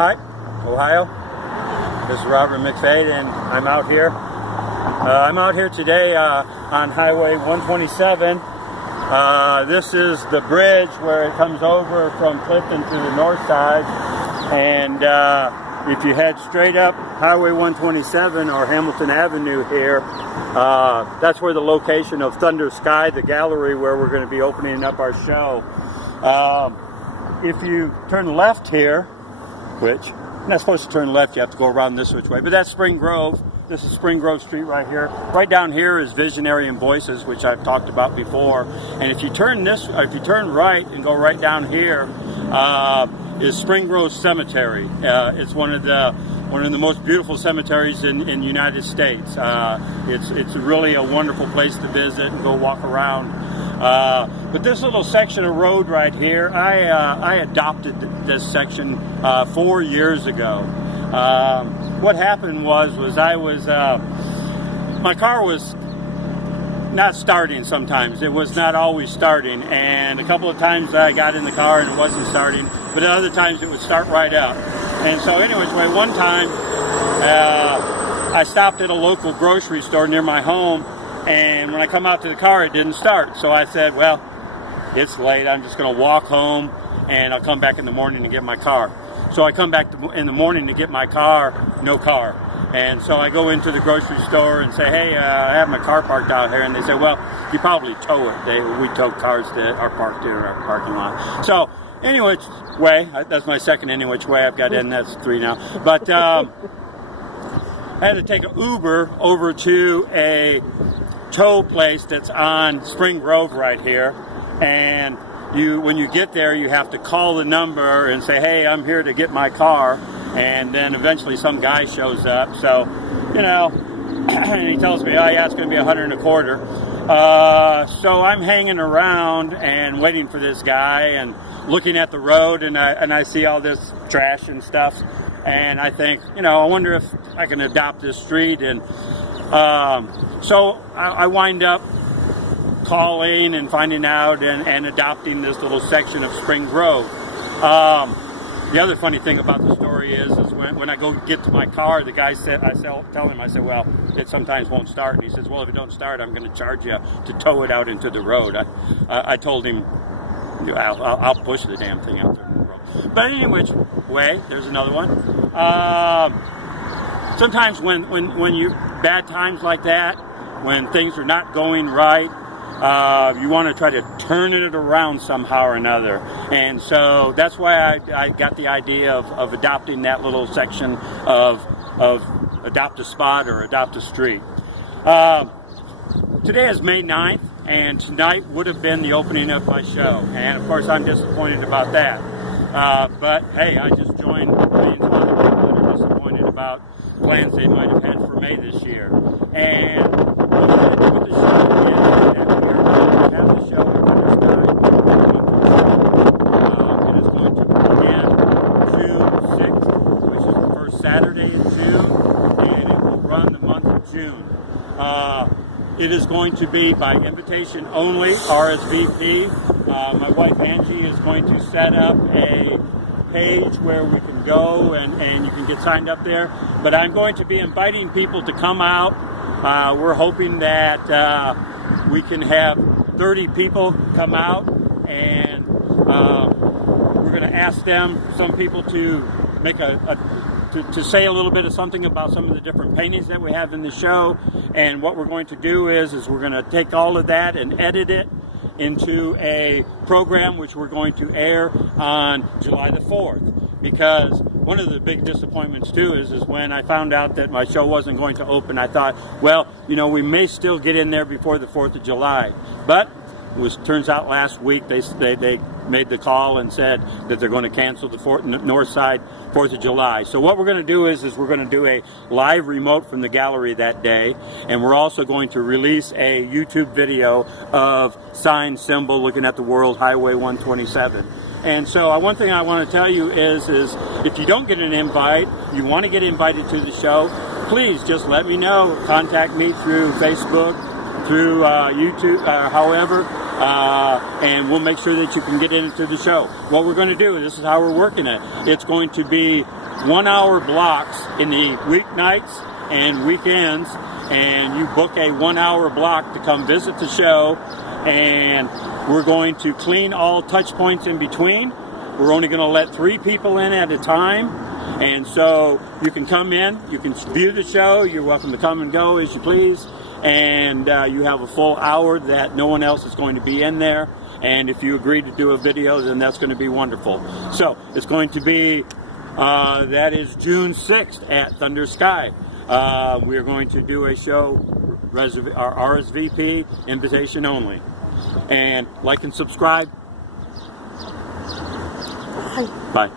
Hi, Ohio. This is Robert McFate, and I'm out here. I'm out here today on Highway 127. This is the bridge where it comes over from Clifton to the north side. And if you head straight up Highway 127 or Hamilton Avenue here, that's where the location of Thunder Sky, the gallery where we're going to be opening up our show. If you turn left here, which you're not supposed to turn left, you have to go around this which way, but that's Spring Grove. This is Spring Grove Street right here. Right down here is Visionary and Voices, which I've talked about before. And if you turn right and go right down here, is Spring Grove Cemetery. It's one of the most beautiful cemeteries in the United States. It's really a wonderful place to visit and go walk around. But this little section of road right here, I adopted this section 4 years ago. What happened was my car was not starting sometimes. It was not always starting, and a couple of times I got in the car and it wasn't starting, but at other times it would start right up. And so anyways, one time I stopped at a local grocery store near my home, and when I come out to the car it didn't start. So I said, well, it's late, I'm just going to walk home and I'll come back in the morning to get my car. So I come back in the morning to get my car, no car. And so I go into the grocery store and say, hey, I have my car parked out here. And they say, well, you probably tow it. We tow cars that are parked in our parking lot. So any which way, that's my second any which way I've got in, that's 3 now. But I had to take an Uber over to a tow place that's on Spring Grove right here. And when you get there, you have to call the number and say, hey, I'm here to get my car. And then eventually some guy shows up. So, and he tells me, oh yeah, it's going to be $125. So I'm hanging around and waiting for this guy and looking at the road, and I see all this trash and stuff. And I think, I wonder if I can adopt this street. And so I wind up calling and finding out and adopting this little section of Spring Grove. The other funny thing about the story is when I go get to my car, the guy said, tell him, well, it sometimes won't start. And he says, well, if it don't start, I'm going to charge you to tow it out into the road. I told him, I'll push the damn thing out there in the road. But anyway, there's another one. Sometimes when you bad times like that, when things are not going right, you want to try to turn it around somehow or another. And so that's why I got the idea of adopting that little section of Adopt a Spot or Adopt a Street. Today is May 9th, and tonight would have been the opening of my show. And of course I'm disappointed about that. But hey, I just joined millions of other people that are disappointed about plans they might have had for May this year. And what I'm going to do with the show is that we're going to have the show at this time. It is going to begin June 6th, which is the first Saturday in June, and it will run the month of June. It is going to be by invitation only, RSVP. My wife Angie is going to set up a page where we can go and you can get signed up there. But I'm going to be inviting people to come out. We're hoping that we can have 30 people come out, and we're going to ask some people to make to say a little bit of something about some of the different paintings that we have in the show. And what we're going to do is we're going to take all of that and edit it into a program which we're going to air on July the 4th. Because one of the big disappointments too is when I found out that my show wasn't going to open, I thought, well, we may still get in there before the 4th of July. But turns out last week they made the call and said that they're going to cancel the north side 4th of July. So what we're going to do is we're going to do a live remote from the gallery that day, and we're also going to release a YouTube video of sign symbol looking at the world, Highway 127. And so one thing I want to tell you is if you don't get an invite, you want to get invited to the show, please just let me know. Contact me through Facebook, through YouTube, however, and we'll make sure that you can get into the show. What we're going to do, this is how we're working it. It's going to be 1-hour blocks in the weeknights and weekends, and you book a 1-hour block to come visit the show, and we're going to clean all touch points in between. We're only going to let 3 people in at a time, and so you can come in, you can view the show, you're welcome to come and go as you please, and you have a full hour that no one else is going to be in there. And if you agree to do a video, then that's going to be wonderful. So it's going to be, that is June 6th at Thunder Sky. We're going to do a show, our RSVP, invitation only. And like and subscribe. Bye.